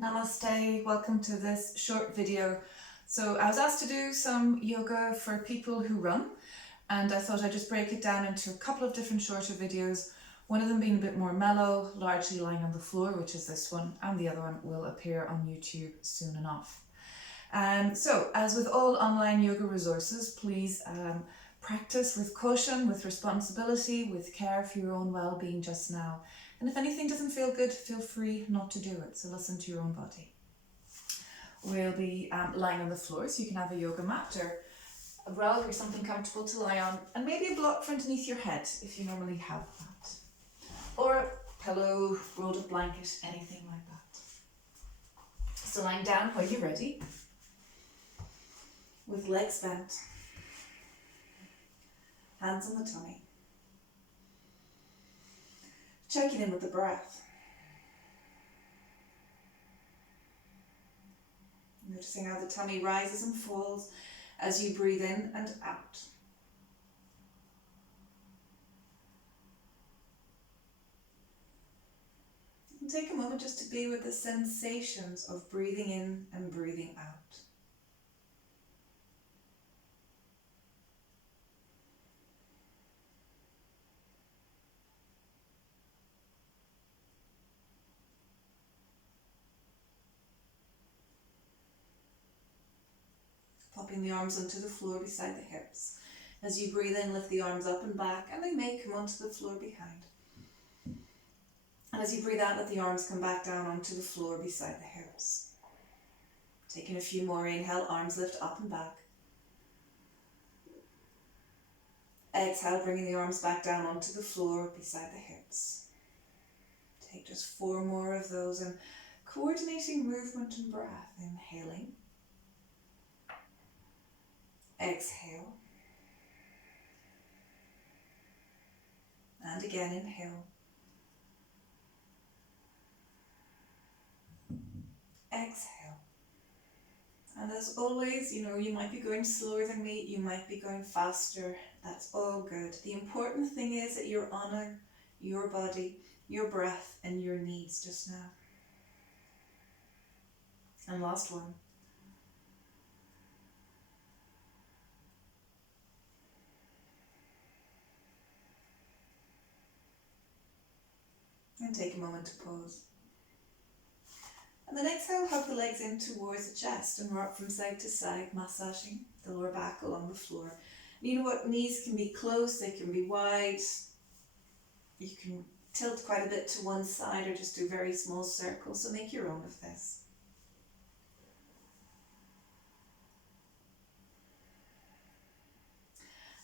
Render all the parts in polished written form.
Namaste, welcome to this short video. So I was asked to do some yoga for people who run, and I thought I'd just break it down into a couple of different shorter videos, one of them being a bit more mellow, largely lying on the floor, which is this one, and the other one will appear on YouTube soon enough. So as with all online yoga resources, please practice with caution, with responsibility, with care for your own well-being just now. And if anything doesn't feel good, feel free not to do it. So listen to your own body. We'll be lying on the floor, so you can have a yoga mat or a rug or something comfortable to lie on, and maybe a block for underneath your head if you normally have that. Or a pillow, rolled up blanket, anything like that. So lying down while you're ready, with legs bent, hands on the tummy. Checking in with the breath. Noticing how the tummy rises and falls as you breathe in and out. And take a moment just to be with the sensations of breathing in and breathing out. Popping the arms onto the floor beside the hips. As you breathe in, lift the arms up and back, and they may come onto the floor behind. And as you breathe out, let the arms come back down onto the floor beside the hips. Taking a few more, inhale, arms lift up and back. Exhale, bringing the arms back down onto the floor beside the hips. Take just 4 more of those, and coordinating movement and breath. Inhaling. Exhale. And again, inhale. Exhale. And as always, you might be going slower than me, you might be going faster. That's all good. The important thing is that you honor your body, your breath, and your needs just now. And last one. And take a moment to pause. And then exhale, hug the legs in towards the chest and rock from side to side, massaging the lower back along the floor. And you know what? Knees can be close, they can be wide. You can tilt quite a bit to one side or just do very small circles, so make your own of this.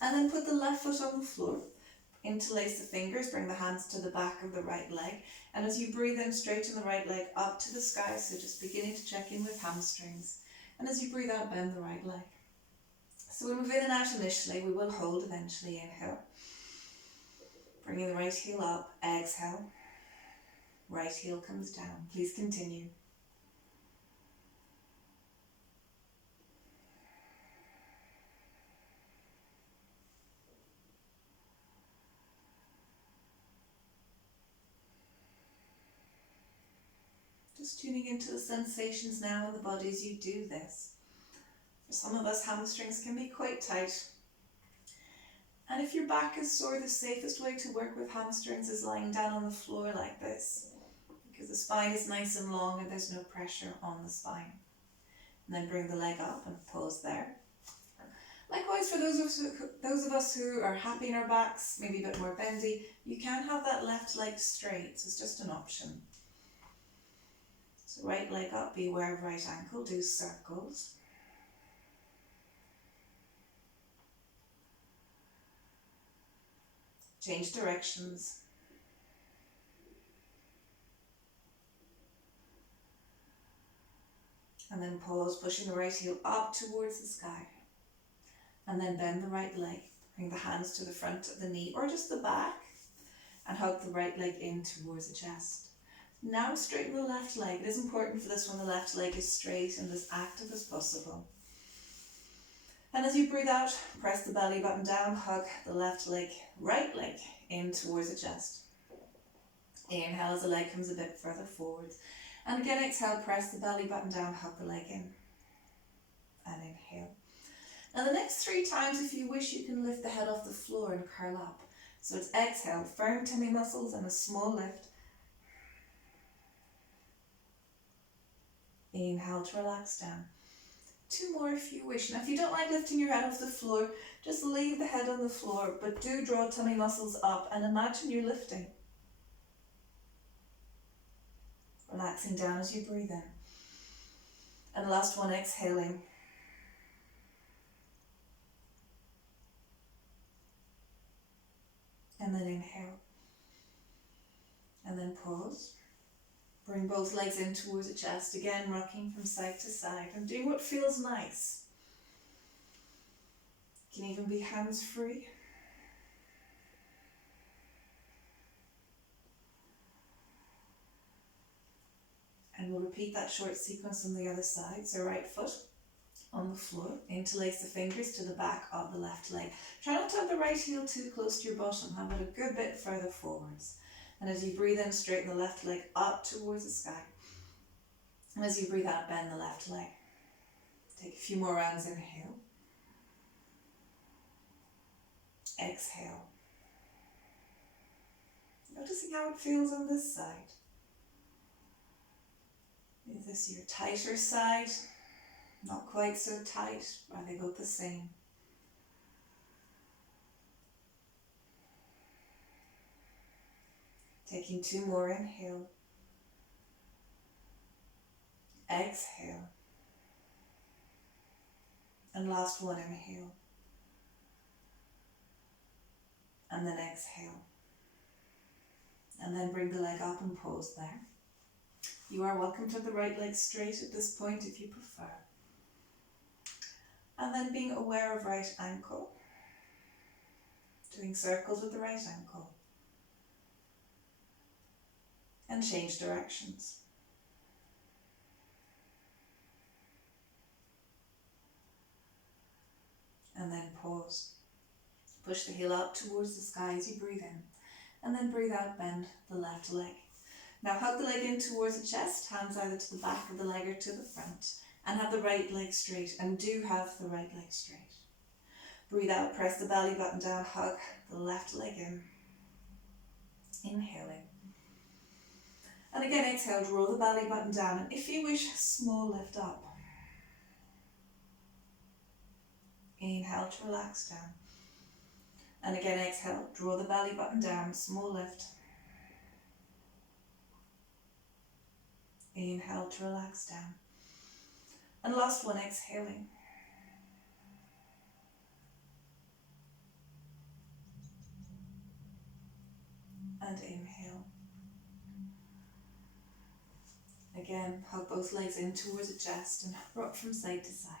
And then put the left foot on the floor. Interlace the fingers, bring the hands to the back of the right leg, and as you breathe in, straighten the right leg up to the sky, so just beginning to check in with hamstrings. And as you breathe out, bend the right leg. So we move in and out initially, we will hold eventually. Inhale, bringing the right heel up, exhale, right heel comes down. Please continue. Just tuning into the sensations now in the body as you do this. For some of us, hamstrings can be quite tight. And if your back is sore, the safest way to work with hamstrings is lying down on the floor like this, because the spine is nice and long and there's no pressure on the spine. And then bring the leg up and pause there. Likewise, for those of us who are happy in our backs, maybe a bit more bendy, you can have that left leg straight, so it's just an option. So right leg up, be aware of right ankle, do circles. Change directions. And then pause, pushing the right heel up towards the sky. And then bend the right leg. Bring the hands to the front of the knee or just the back, and hug the right leg in towards the chest. Now straighten the left leg. It is important for this one, the left leg is straight and as active as possible. And as you breathe out, press the belly button down, hug the right leg in towards the chest. Inhale as the leg comes a bit further forward. And again, exhale, press the belly button down, hug the leg in. And inhale. Now the next 3 times, if you wish, you can lift the head off the floor and curl up. So it's exhale, firm tummy muscles and a small lift. Inhale to relax down. 2 more if you wish. Now if you don't like lifting your head off the floor, just leave the head on the floor, but do draw tummy muscles up and imagine you're lifting. Relaxing down as you breathe in. And last one, exhaling. And then inhale. And then pause. Bring both legs in towards the chest, again rocking from side to side and doing what feels nice. Can even be hands free. And we'll repeat that short sequence on the other side. So right foot on the floor, interlace the fingers to the back of the left leg. Try not to have the right heel too close to your bottom, have it a good bit further forwards. And as you breathe in, straighten the left leg up towards the sky. And as you breathe out, bend the left leg. Take a few more rounds, inhale. Exhale. Noticing how it feels on this side. Is this your tighter side? Not quite so tight? Are they both the same? Taking 2 more, inhale. Exhale. And last one, inhale. And then exhale. And then bring the leg up and pause there. You are welcome to have the right leg straight at this point if you prefer. And then being aware of right ankle. Doing circles with the right ankle. And change directions. And then pause. Push the heel up towards the sky as you breathe in. And then breathe out, bend the left leg. Now hug the leg in towards the chest, hands either to the back of the leg or to the front. And have the right leg straight, and do have the right leg straight. Breathe out, press the belly button down, hug the left leg in. Inhaling. And again, exhale, draw the belly button down, and if you wish, small lift up. Inhale to relax down. And again, exhale, draw the belly button down, small lift. Inhale to relax down. And last one, exhaling. And inhale. Again, hug both legs in towards the chest and rock from side to side.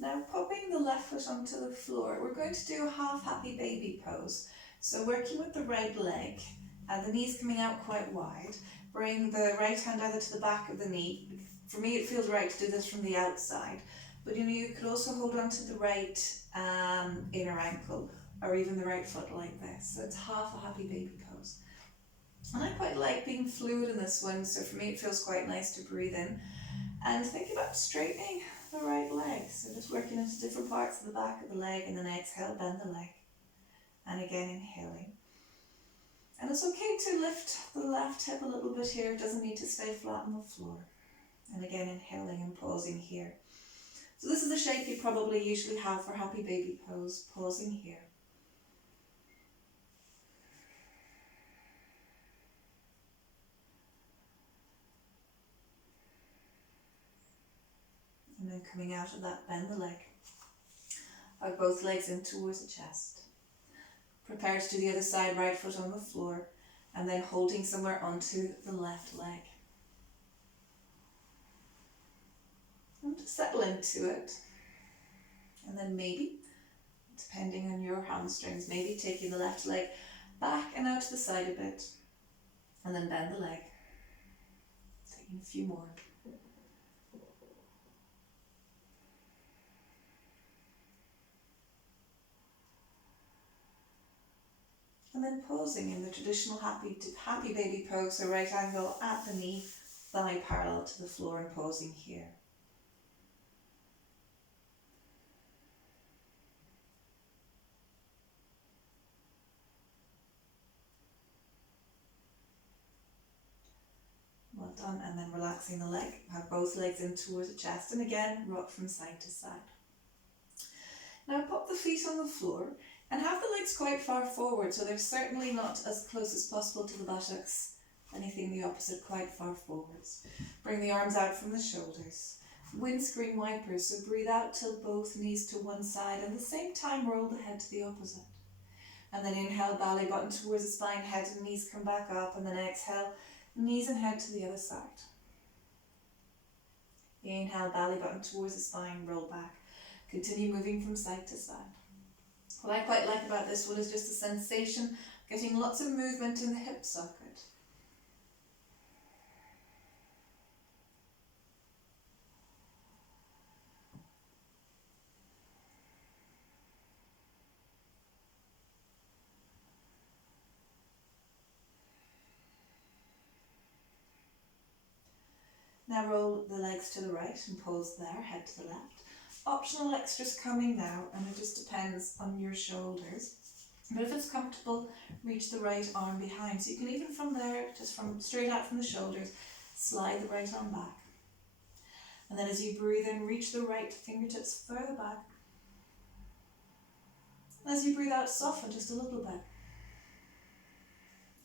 Now popping the left foot onto the floor, we're going to do a half happy baby pose. So working with the right leg and the knees coming out quite wide, bring the right hand either to the back of the knee. For me it feels right to do this from the outside, but you could also hold on to the right inner ankle or even the right foot like this. So it's half a happy baby pose. And I quite like being fluid in this one, so for me it feels quite nice to breathe in and think about straightening the right leg. So just working into different parts of the back of the leg, and then exhale, bend the leg. And again, inhaling. And it's okay to lift the left hip a little bit here. It doesn't need to stay flat on the floor. And again, inhaling and pausing here. So this is the shape you probably usually have for happy baby pose. Pausing here. And then coming out of that, bend the leg. Hug both legs in towards the chest. Prepare to do the other side, right foot on the floor, and then holding somewhere onto the left leg. And just settle into it. And then maybe, depending on your hamstrings, maybe taking the left leg back and out to the side a bit. And then bend the leg. Taking a few more. And then posing in the traditional happy baby pose, so right angle at the knee, thigh parallel to the floor, and posing here. Well done. And then relaxing the leg, have both legs in towards the chest, and again rock from side to side. Now pop the feet on the floor and have the legs quite far forward, so they're certainly not as close as possible to the buttocks, anything the opposite, quite far forwards. Bring the arms out from the shoulders. Windscreen wipers, so breathe out, tilt both knees to one side, and at the same time roll the head to the opposite. And then inhale, belly button towards the spine, head and knees come back up, and then exhale, knees and head to the other side. Inhale, belly button towards the spine, roll back. Continue moving from side to side. What I quite like about this one is just the sensation, getting lots of movement in the hip socket. Now roll the legs to the right and pause there, head to the left. Optional extras coming now, and it just depends on your shoulders. But if it's comfortable, reach the right arm behind. So you can even from there, just from straight out from the shoulders, slide the right arm back. And then as you breathe in, reach the right fingertips further back. And as you breathe out, soften just a little bit.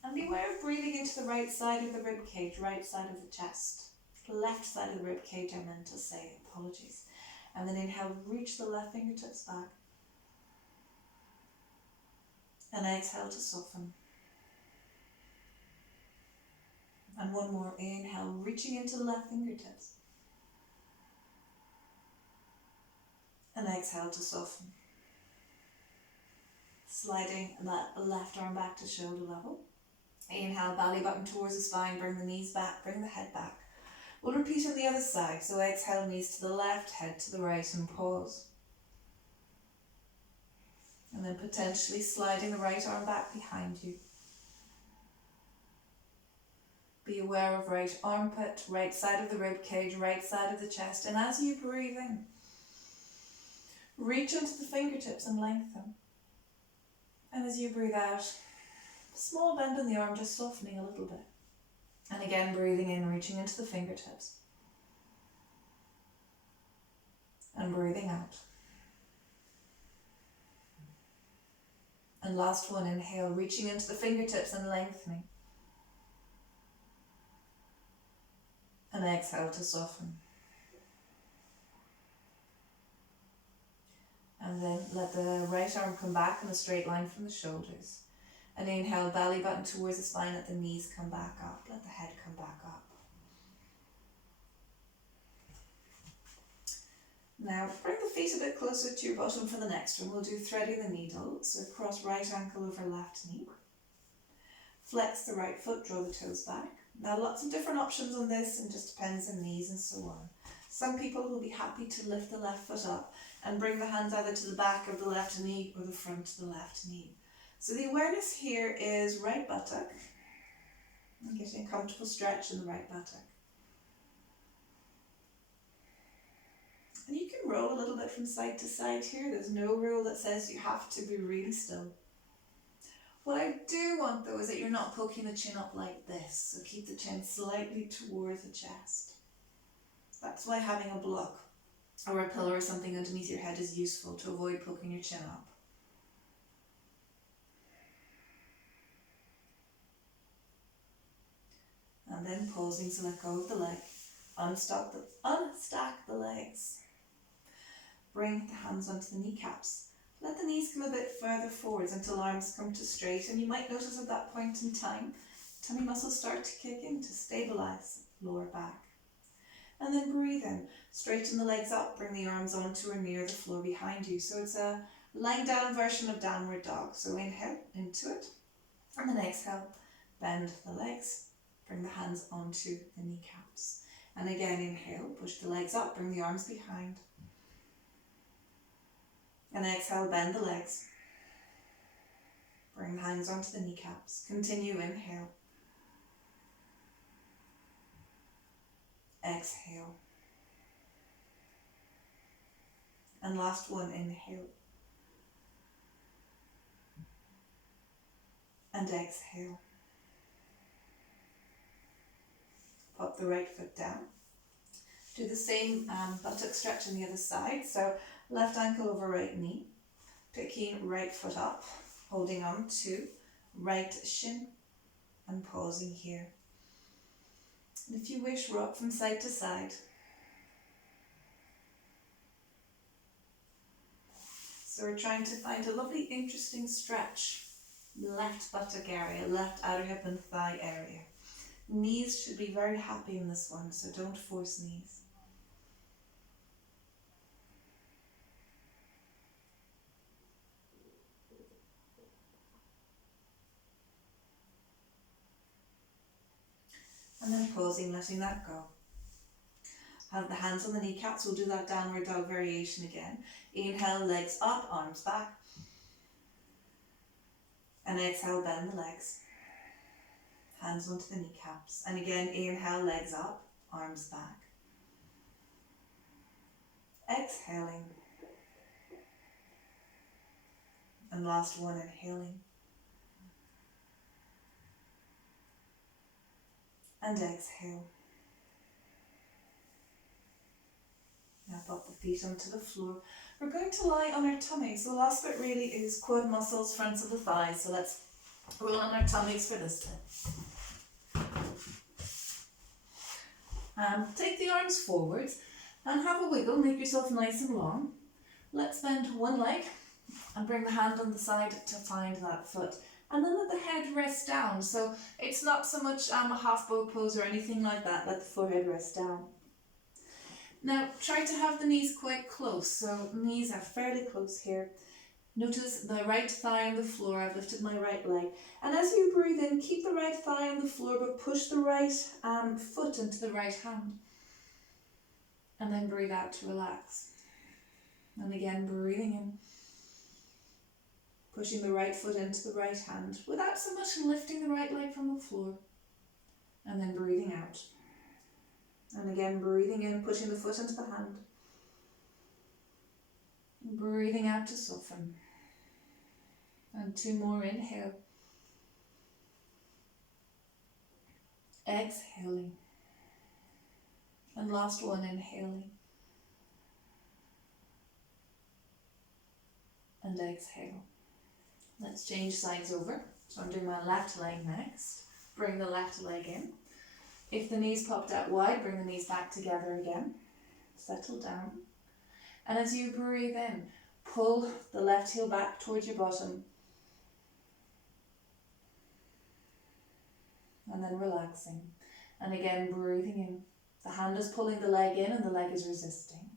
And be aware of breathing into the right side of the rib cage, right side of the chest. Left side of the rib cage, I meant to say, apologies. And then inhale, reach the left fingertips back. And exhale to soften. And one more, inhale, reaching into the left fingertips. And exhale to soften. Sliding that left arm back to shoulder level. Inhale, belly button towards the spine, bring the knees back, bring the head back. We'll repeat on the other side, so exhale, knees to the left, head to the right, and pause. And then potentially sliding the right arm back behind you. Be aware of right armpit, right side of the rib cage, right side of the chest, and as you breathe in, reach into the fingertips and lengthen. And as you breathe out, small bend in the arm, just softening a little bit. And again, breathing in, reaching into the fingertips. And breathing out. And last one, inhale, reaching into the fingertips and lengthening. And exhale to soften. And then let the right arm come back in a straight line from the shoulders. And inhale, belly button towards the spine, let the knees come back up, let the head come back up. Now bring the feet a bit closer to your bottom for the next one. We'll do threading the needle, so cross right ankle over left knee. Flex the right foot, draw the toes back. Now lots of different options on this, and just depends on knees and so on. Some people will be happy to lift the left foot up and bring the hands either to the back of the left knee or the front of the left knee. So the awareness here is right buttock, and getting a comfortable stretch in the right buttock. And you can roll a little bit from side to side here. There's no rule that says you have to be really still. What I do want though is that you're not poking the chin up like this, so keep the chin slightly towards the chest. That's why having a block or a pillow or something underneath your head is useful, to avoid poking your chin up. And then pausing, so let go of the leg. Unstack the legs. Bring the hands onto the kneecaps. Let the knees come a bit further forwards until arms come to straight, and you might notice at that point in time, tummy muscles start to kick in to stabilize lower back. And then breathe in, straighten the legs up, bring the arms onto or near the floor behind you. So it's a lying down version of downward dog. So inhale into it, and then exhale, bend the legs, bring the hands onto the kneecaps. And again, inhale, push the legs up, bring the arms behind. And exhale, bend the legs. Bring the hands onto the kneecaps. Continue, inhale. Exhale. And last one, inhale. And exhale. Pop the right foot down. Do the same buttock stretch on the other side. So left ankle over right knee. Picking right foot up. Holding on to right shin. And pausing here. And if you wish, rock from side to side. So we're trying to find a lovely, interesting stretch. Left buttock area, left outer hip and thigh area. Knees should be very happy in this one, so don't force knees. And then pausing, letting that go. Have the hands on the kneecaps, we'll do that downward dog variation again. Inhale, legs up, arms back. And exhale, bend the legs. Hands onto the kneecaps. And again, inhale, legs up, arms back. Exhaling. And last one, inhaling. And exhale. Now pop the feet onto the floor. We're going to lie on our tummy. So the last bit really is quad muscles, fronts of the thighs. So let's roll on our tummies for this bit. Take the arms forwards and have a wiggle. Make yourself nice and long. Let's bend one leg and bring the hand on the side to find that foot. And then let the head rest down. So it's not so much a half bow pose or anything like that. Let the forehead rest down. Now try to have the knees quite close. So knees are fairly close here. Notice the right thigh on the floor. I've lifted my right leg. And as you breathe in, keep the right thigh on the floor, but push the right foot into the right hand. And then breathe out to relax. And again, breathing in. Pushing the right foot into the right hand without so much lifting the right leg from the floor. And then breathing out. And again, breathing in, pushing the foot into the hand. Breathing out to soften. And two more, inhale. Exhaling. And last one, inhaling. And exhale. Let's change sides over. So I'm doing my left leg next. Bring the left leg in. If the knees popped out wide, bring the knees back together again. Settle down. And as you breathe in, pull the left heel back towards your bottom. And then relaxing. And again, breathing in. The hand is pulling the leg in and the leg is resisting.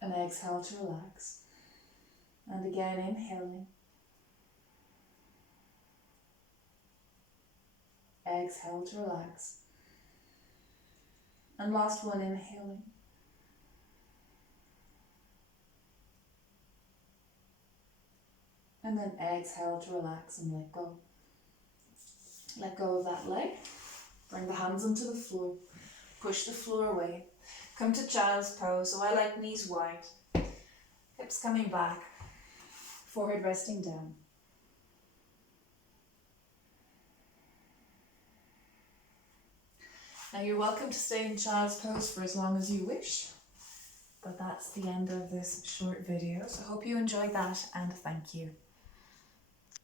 And exhale to relax. And again, inhaling. Exhale to relax. And last one, inhaling. And then exhale to relax and let go. Let go of that leg. Bring the hands onto the floor. Push the floor away. Come to child's pose. So I like knees wide. Hips coming back. Forehead resting down. Now you're welcome to stay in child's pose for as long as you wish. But that's the end of this short video. So I hope you enjoyed that and thank you.